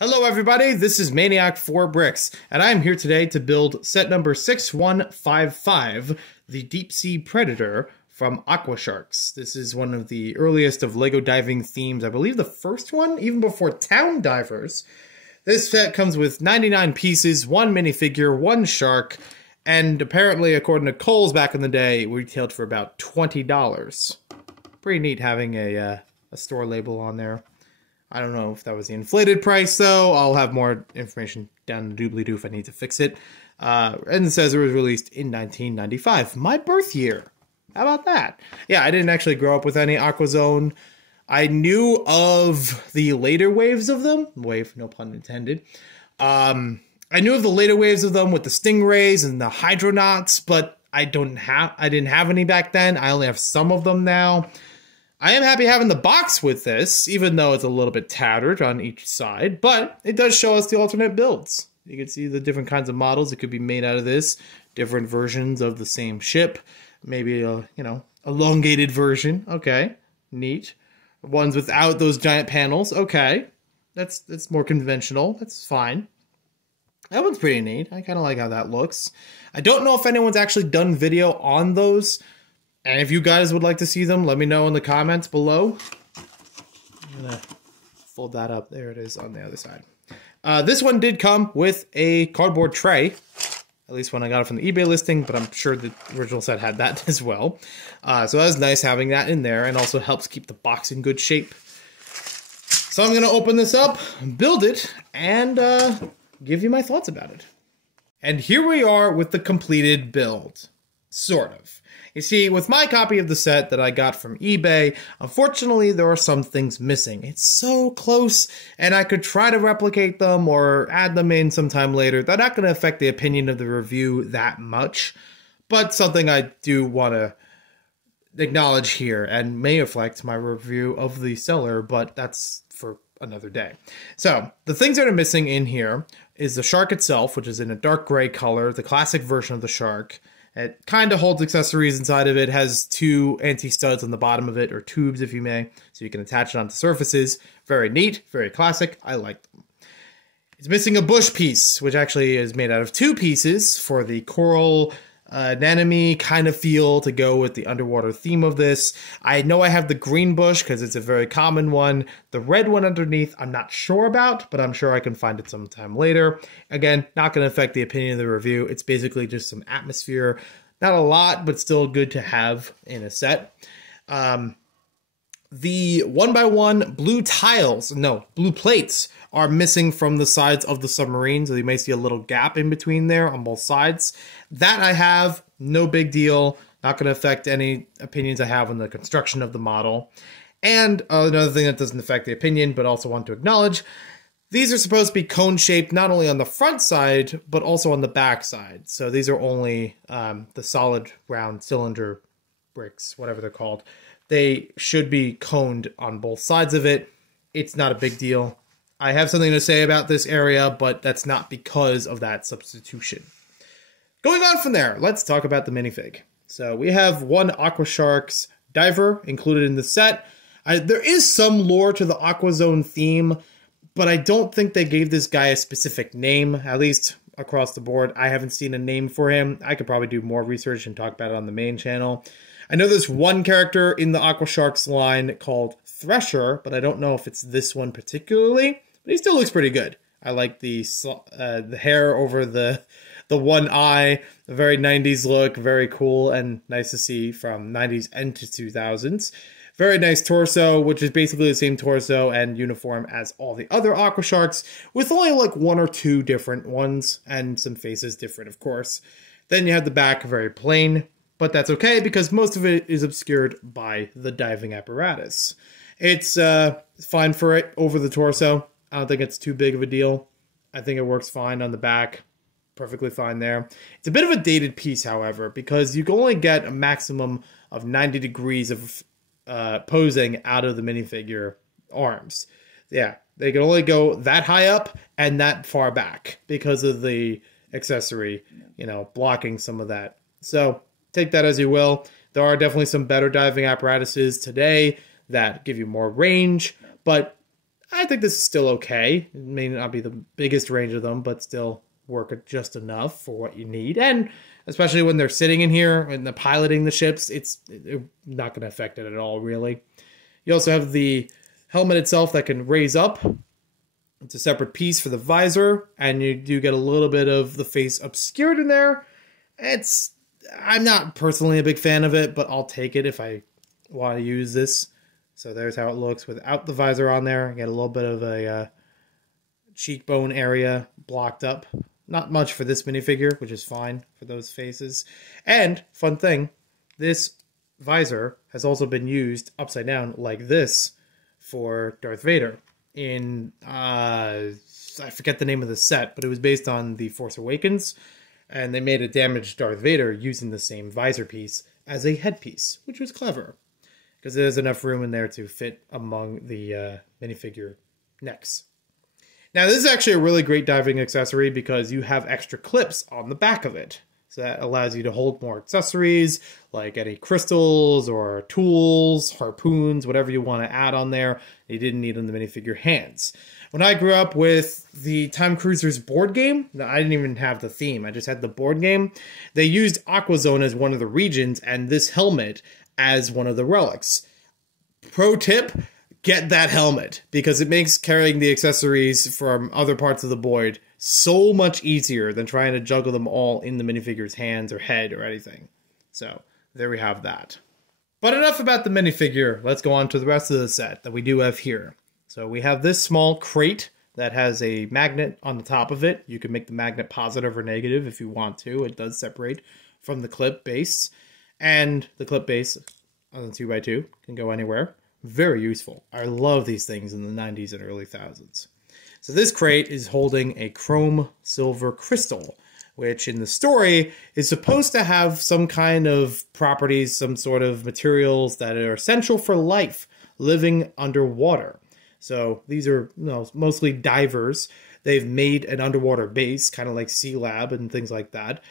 Hello everybody, this is Maniac4Bricks, and I am here today to build set number 6155, the Deep Sea Predator from Aquasharks. This is one of the earliest of LEGO diving themes, I believe the first one, even before Town Divers. This set comes with 99 pieces, one minifigure, one shark, and apparently, according to Kohl's back in the day, it retailed for about $20. Pretty neat having a store label on there. I don't know if that was the inflated price, though. I'll have more information down the doobly-doo if I need to fix it. And it says it was released in 1995, my birth year. How about that? Yeah, I didn't actually grow up with any Aquazone. I knew of the later waves of them. Wave, no pun intended. I knew of the later waves of them with the Stingrays and the Hydronauts, but I didn't have any back then. I only have some of them now. I am happy having the box with this, even though it's a little bit tattered on each side, but it does show us the alternate builds. You can see the different kinds of models that could be made out of this, different versions of the same ship, maybe a, elongated version. Okay, neat. Ones without those giant panels. Okay, that's more conventional. That's fine. That one's pretty neat. I kind of like how that looks. I don't know if anyone's actually done video on those. And if you guys would like to see them, let me know in the comments below. I'm going to fold that up. There it is on the other side. This one did come with a cardboard tray. At least when I got it from the eBay listing, but I'm sure the original set had that as well. So that was nice having that in there, and also helps keep the box in good shape. So I'm going to open this up, build it, and give you my thoughts about it. And here we are with the completed build. Sort of. You see, with my copy of the set that I got from eBay, unfortunately there are some things missing. It's so close, and I could try to replicate them or add them in sometime later. They're not going to affect the opinion of the review that much, but something I do want to acknowledge here, and may affect my review of the seller, but that's for another day. So, the things that are missing in here is the shark itself, which is in a dark gray color, the classic version of the shark. It kind of holds accessories inside of it, has two anti-studs on the bottom of it, or tubes if you may, so you can attach it onto surfaces. Very neat, very classic, I like them. It's missing a bush piece, which actually is made out of two pieces for the coral anemone kind of feel to go with the underwater theme of this. I know I have the green bush because it's a very common one. The red one underneath I'm not sure about, but I'm sure I can find it sometime later. Again, not going to affect the opinion of the review. It's basically just some atmosphere. Not a lot, but still good to have in a set. The 1x1 blue plates are missing from the sides of the submarine, so you may see a little gap in between there on both sides. That I have, no big deal, not going to affect any opinions I have on the construction of the model. And another thing that doesn't affect the opinion, but also want to acknowledge, these are supposed to be cone-shaped not only on the front side, but also on the back side. So these are only the solid round cylinder bricks, whatever they're called. They should be coned on both sides of it. It's not a big deal. I have something to say about this area, but that's not because of that substitution. Going on from there, let's talk about the minifig. So we have one Aquasharks diver included in the set. There is some lore to the Aquazone theme, but I don't think they gave this guy a specific name, at least across the board. I haven't seen a name for him. I could probably do more research and talk about it on the main channel. I know there's one character in the Aquasharks line called Thresher, but I don't know if it's this one particularly. But he still looks pretty good. I like the hair over the one eye, a very 90s look, very cool and nice to see from 90s and to 2000s. Very nice torso, which is basically the same torso and uniform as all the other Aquasharks, with only like one or two different ones, and some faces different, of course. Then you have the back, very plain, but that's okay because most of it is obscured by the diving apparatus. It's fine for it over the torso. I don't think it's too big of a deal. I think it works fine on the back. Perfectly fine there. It's a bit of a dated piece, however, because you can only get a maximum of 90 degrees of posing out of the minifigure arms. Yeah, they can only go that high up and that far back because of the accessory, blocking some of that. So take that as you will. There are definitely some better diving apparatuses today that give you more range, but I think this is still okay. It may not be the biggest range of them, but still work just enough for what you need. And especially when they're sitting in here and they're piloting the ships, it's not going to affect it at all, really. You also have the helmet itself that can raise up. It's a separate piece for the visor, and you do get a little bit of the face obscured in there. I'm not personally a big fan of it, but I'll take it if I want to use this. So there's how it looks without the visor on there. You get a little bit of a cheekbone area blocked up. Not much for this minifigure, which is fine for those faces. And, fun thing, this visor has also been used upside down like this for Darth Vader. In, I forget the name of the set, but it was based on The Force Awakens, and they made a damaged Darth Vader using the same visor piece as a headpiece, which was clever, because there's enough room in there to fit among the minifigure necks. Now, this is actually a really great diving accessory because you have extra clips on the back of it. So that allows you to hold more accessories, like any crystals or tools, harpoons, whatever you want to add on there. You didn't need on the minifigure hands. When I grew up with the Time Cruisers board game, I didn't even have the theme, I just had the board game. They used Aquazone as one of the regions and this helmet as one of the relics. Pro tip, get that helmet, because it makes carrying the accessories from other parts of the board so much easier than trying to juggle them all in the minifigure's hands or head or anything. So, there we have that. But enough about the minifigure, let's go on to the rest of the set that we do have here. So we have this small crate that has a magnet on the top of it. You can make the magnet positive or negative if you want to. It does separate from the clip base. And the clip base on the 2x2 can go anywhere. Very useful. I love these things in the 90s and early thousands. So this crate is holding a chrome silver crystal, which in the story is supposed to have some kind of properties, some sort of materials that are essential for life living underwater. So these are mostly divers. They've made an underwater base, kind of like Sea Lab and things like that,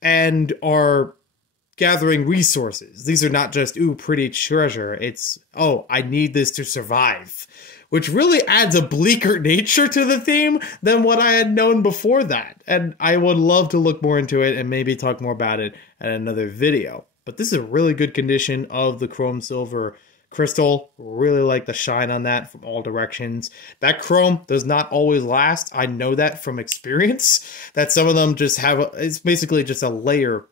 and are gathering resources. These are not just, ooh, pretty treasure. It's, oh, I need this to survive, which really adds a bleaker nature to the theme than what I had known before that. And I would love to look more into it and maybe talk more about it in another video. But this is a really good condition of the chrome silver crystal. Really like the shine on that from all directions. That chrome does not always last. I know that from experience, that some of them just have, it's basically just a layer,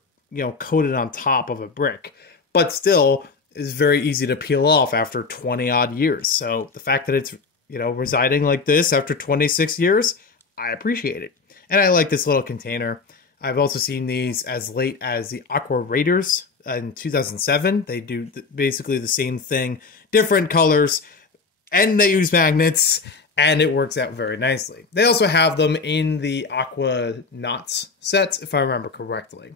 coated on top of a brick, but still is very easy to peel off after 20 odd years. So the fact that it's, residing like this after 26 years, I appreciate it. And I like this little container. I've also seen these as late as the Aqua Raiders in 2007. They do basically the same thing, different colors, and they use magnets, and it works out very nicely. They also have them in the Aqua Knots sets, if I remember correctly.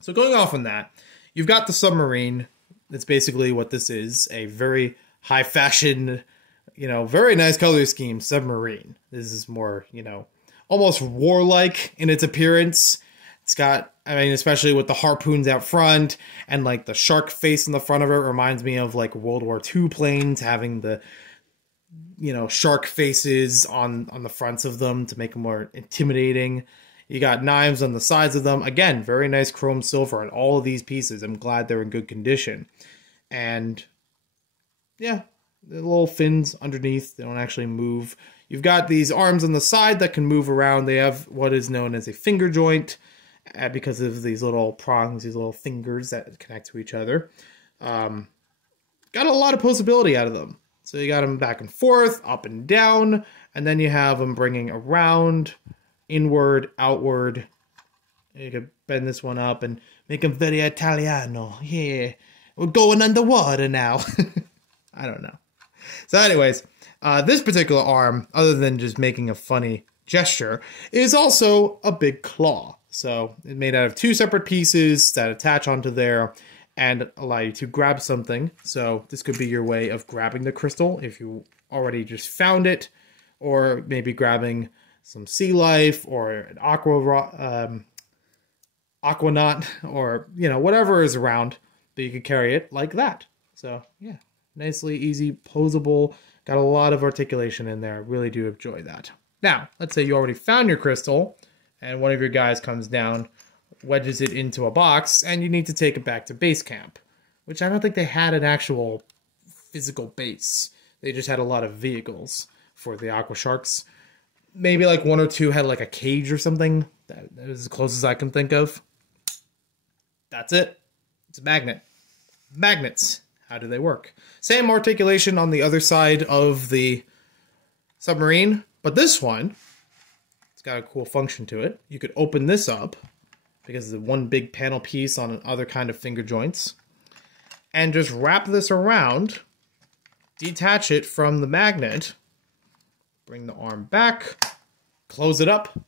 So going off on that, you've got the Submarine. That's basically what this is, a very high fashion, very nice color scheme Submarine. This is more, almost warlike in its appearance. It's got, especially with the harpoons out front and like the shark face in the front of it reminds me of like World War II planes having the, shark faces on the fronts of them to make them more intimidating. You got knives on the sides of them. Again, very nice chrome silver on all of these pieces. I'm glad they're in good condition. And yeah, the little fins underneath, they don't actually move. You've got these arms on the side that can move around. They have what is known as a finger joint because of these little prongs, these little fingers that connect to each other. Got a lot of posability out of them. So you got them back and forth, up and down, and then you have them bringing around, inward, outward. You could bend this one up and make them very Italiano. Yeah, we're going underwater now. I don't know. So anyways, this particular arm, other than just making a funny gesture, is also a big claw. So it's made out of two separate pieces that attach onto there and allow you to grab something. So this could be your way of grabbing the crystal if you already just found it, or maybe grabbing some sea life or an aquanaut or, whatever is around, but you could carry it like that. So yeah, nicely easy, posable, Got a lot of articulation in there. I really do enjoy that. Now, let's say you already found your crystal, and one of your guys comes down, wedges it into a box, and you need to take it back to base camp, which I don't think they had an actual physical base. They just had a lot of vehicles for the Aquasharks. Maybe like one or two had like a cage or something. That is as close as I can think of. That's it. It's a magnet. Magnets. How do they work? Same articulation on the other side of the submarine, but this one, it's got a cool function to it. You could open this up because it's one big panel piece on other kind of finger joints, and just wrap this around, detach it from the magnet, bring the arm back, close it up,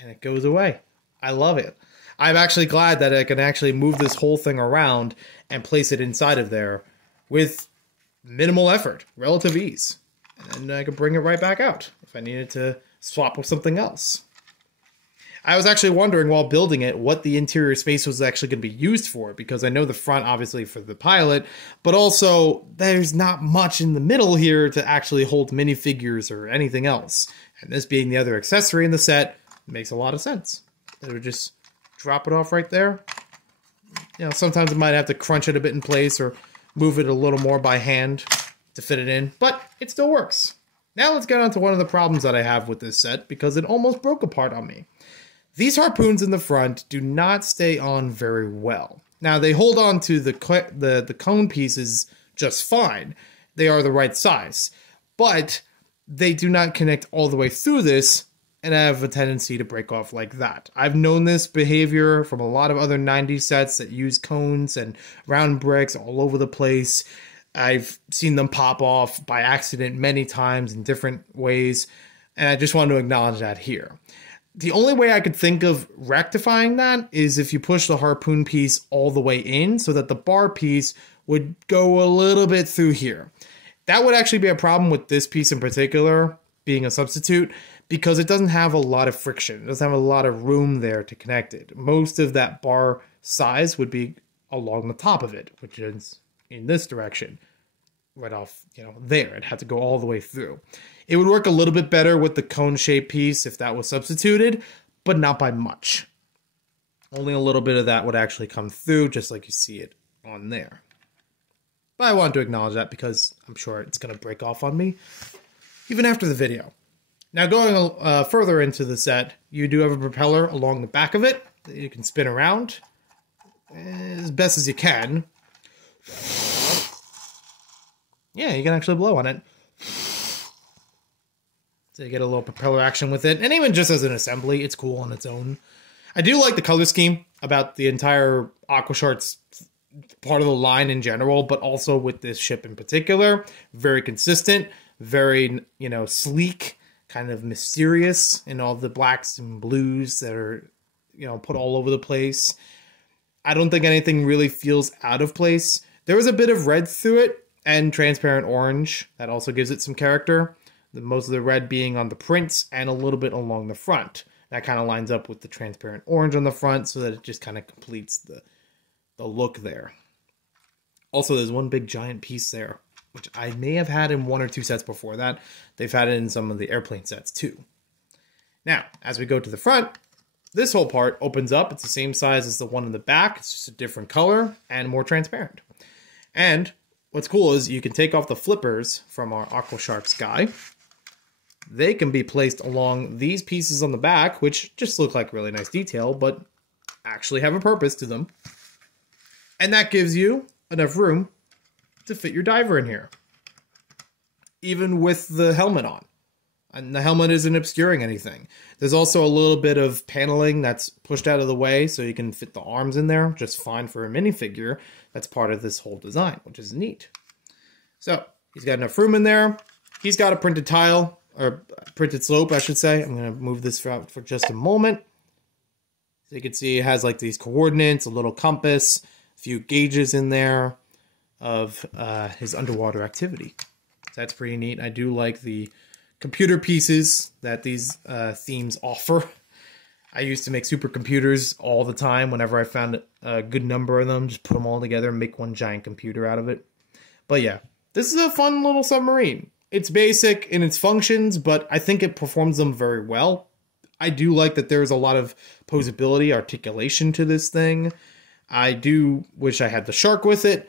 and it goes away. I love it. I'm actually glad that I can actually move this whole thing around and place it inside of there with minimal effort, relative ease. And then I could bring it right back out if I needed to swap with something else. I was actually wondering while building it what the interior space was actually going to be used for, because I know the front obviously for the pilot, but also there's not much in the middle here to actually hold minifigures or anything else. And this being the other accessory in the set makes a lot of sense. They would just drop it off right there. You know, sometimes I might have to crunch it a bit in place or move it a little more by hand to fit it in, but it still works. Now let's get on to one of the problems that I have with this set, because it almost broke apart on me. These harpoons in the front do not stay on very well. Now, they hold on to the cone pieces just fine. They are the right size. But they do not connect all the way through this and have a tendency to break off like that. I've known this behavior from a lot of other 90s sets that use cones and round bricks all over the place. I've seen them pop off by accident many times in different ways, and I just wanted to acknowledge that here. The only way I could think of rectifying that is if you push the harpoon piece all the way in so that the bar piece would go a little bit through here. That would actually be a problem with this piece in particular, being a substitute, because it doesn't have a lot of friction. It doesn't have a lot of room there to connect it. Most of that bar size would be along the top of it, which is in this direction. Right off, you know, there. It had to go all the way through. It would work a little bit better with the cone-shaped piece if that was substituted, but not by much. Only a little bit of that would actually come through, just like you see it on there. But I wanted to acknowledge that because I'm sure it's going to break off on me, even after the video. Now, going further into the set, you do have a propeller along the back of it that you can spin around as best as you can. Yeah, you can actually blow on it. So you get a little propeller action with it. And even just as an assembly, it's cool on its own. I do like the color scheme about the entire Aquasharks part of the line in general, but also with this ship in particular. Very consistent, very, you know, sleek, kind of mysterious in all the blacks and blues that are, you know, put all over the place. I don't think anything really feels out of place. There was a bit of red through it, and transparent orange. That also gives it some character. Most of the red being on the prints and a little bit along the front. That kind of lines up with the transparent orange on the front so that it just kind of completes the look there. Also, there's one big giant piece there, which I may have had in one or two sets before that. They've had it in some of the airplane sets too. Now, as we go to the front, this whole part opens up. It's the same size as the one in the back. It's just a different color and more transparent. And what's cool is you can take off the flippers from our Aquasharks guy. They can be placed along these pieces on the back, which just look like really nice detail, but actually have a purpose to them. And that gives you enough room to fit your diver in here, even with the helmet on. And the helmet isn't obscuring anything. There's also a little bit of paneling that's pushed out of the way so you can fit the arms in there just fine for a minifigure. That's part of this whole design, which is neat. So he's got enough room in there. He's got a printed tile, or printed slope, I should say. I'm going to move this for just a moment. So you can see it has like these coordinates, a little compass, a few gauges in there of his underwater activity. So that's pretty neat. I do like the computer pieces that these themes offer. I used to make supercomputers all the time whenever I found a good number of them. Just put them all together and make one giant computer out of it. But yeah, this is a fun little submarine. It's basic in its functions, but I think it performs them very well. I do like that there's a lot of posability, articulation to this thing. I do wish I had the shark with it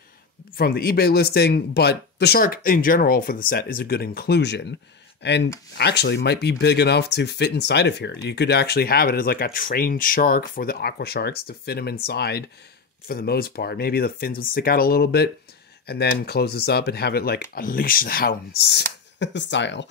from the eBay listing, but the shark in general for the set is a good inclusion. And actually might be big enough to fit inside of here. You could actually have it as like a trained shark for the Aquasharks to fit them inside for the most part. Maybe the fins would stick out a little bit and then close this up and have it like Unleash the Hounds style.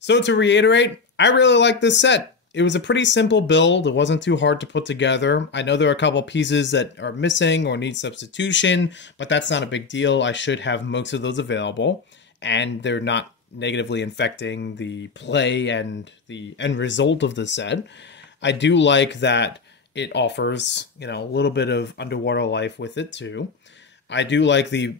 So to reiterate, I really like this set. It was a pretty simple build. It wasn't too hard to put together. I know there are a couple pieces that are missing or need substitution, but that's not a big deal. I should have most of those available, and they're not negatively infecting the play and the end result of the set. I do like that it offers, you know, a little bit of underwater life with it too. I do like the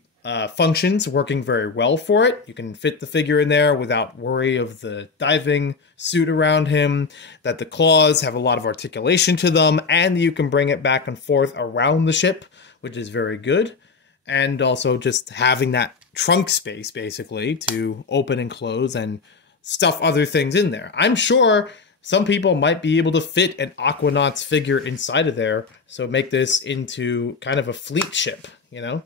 functions working very well for it. You can fit the figure in there without worry of the diving suit around him, that the claws have a lot of articulation to them, and you can bring it back and forth around the ship, which is very good. And also just having that trunk space basically to open and close and stuff other things in there. I'm sure some people might be able to fit an Aquanauts figure inside of there, so make this into kind of a fleet ship, you know?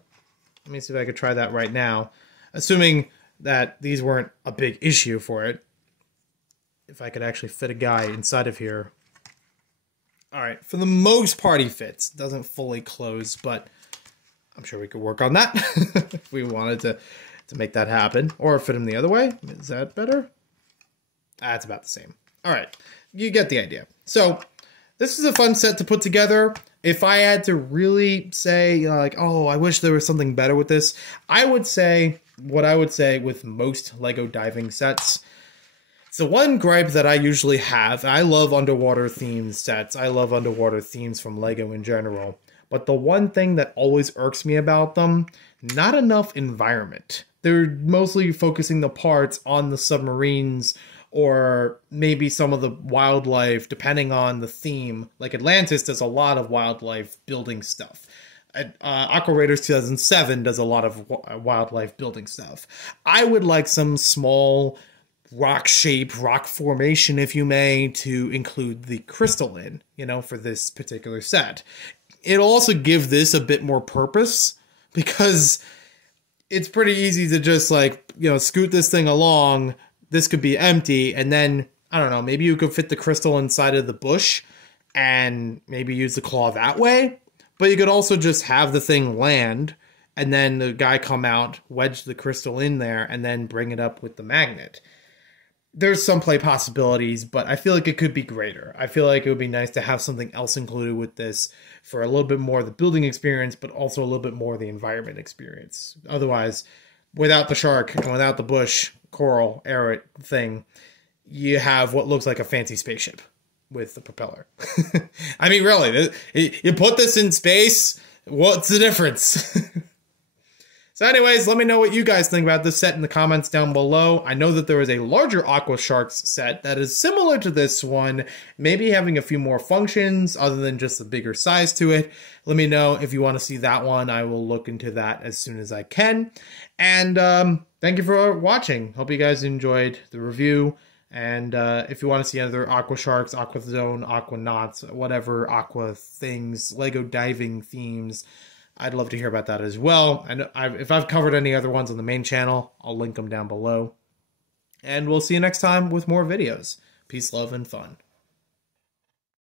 Let me see if I could try that right now, assuming that these weren't a big issue for it. If I could actually fit a guy inside of here. All right, for the most part he fits. Doesn't fully close, but I'm sure we could work on that if we wanted to make that happen. Or fit him the other way. Is that better? It's about the same. All right, you get the idea. So this is a fun set to put together. If I had to really say, like, oh, I wish there was something better with this, I would say what I would say with most LEGO diving sets. It's the one gripe that I usually have. I love underwater themed sets. I love underwater themes from LEGO in general. But the one thing that always irks me about them, not enough environment. They're mostly focusing the parts on the submarines or maybe some of the wildlife, depending on the theme. Like Atlantis does a lot of wildlife building stuff. Aqua Raiders 2007 does a lot of wildlife building stuff. I would like some small rock shape, rock formation, if you may, to include the crystal in, you know, for this particular set. It'll also give this a bit more purpose because it's pretty easy to just like, you know, scoot this thing along. This could be empty, and then, I don't know, maybe you could fit the crystal inside of the bush and maybe use the claw that way. But you could also just have the thing land and then the guy come out, wedge the crystal in there, and then bring it up with the magnet. There's some play possibilities, but I feel like it could be greater. I feel like it would be nice to have something else included with this for a little bit more of the building experience, but also a little bit more of the environment experience. Otherwise, without the shark and without the bush, coral, arid thing, you have what looks like a fancy spaceship with the propeller. I mean, really, you put this in space, what's the difference? So anyways, let me know what you guys think about this set in the comments down below. I know that there is a larger Aquasharks set that is similar to this one, maybe having a few more functions other than just the bigger size to it. Let me know if you want to see that one. I will look into that as soon as I can. And thank you for watching. Hope you guys enjoyed the review. And if you want to see other Aquasharks, Aquazone, Aquanauts, whatever aqua things, LEGO diving themes, I'd love to hear about that as well. And if I've covered any other ones on the main channel, I'll link them down below. And we'll see you next time with more videos. Peace, love, and fun.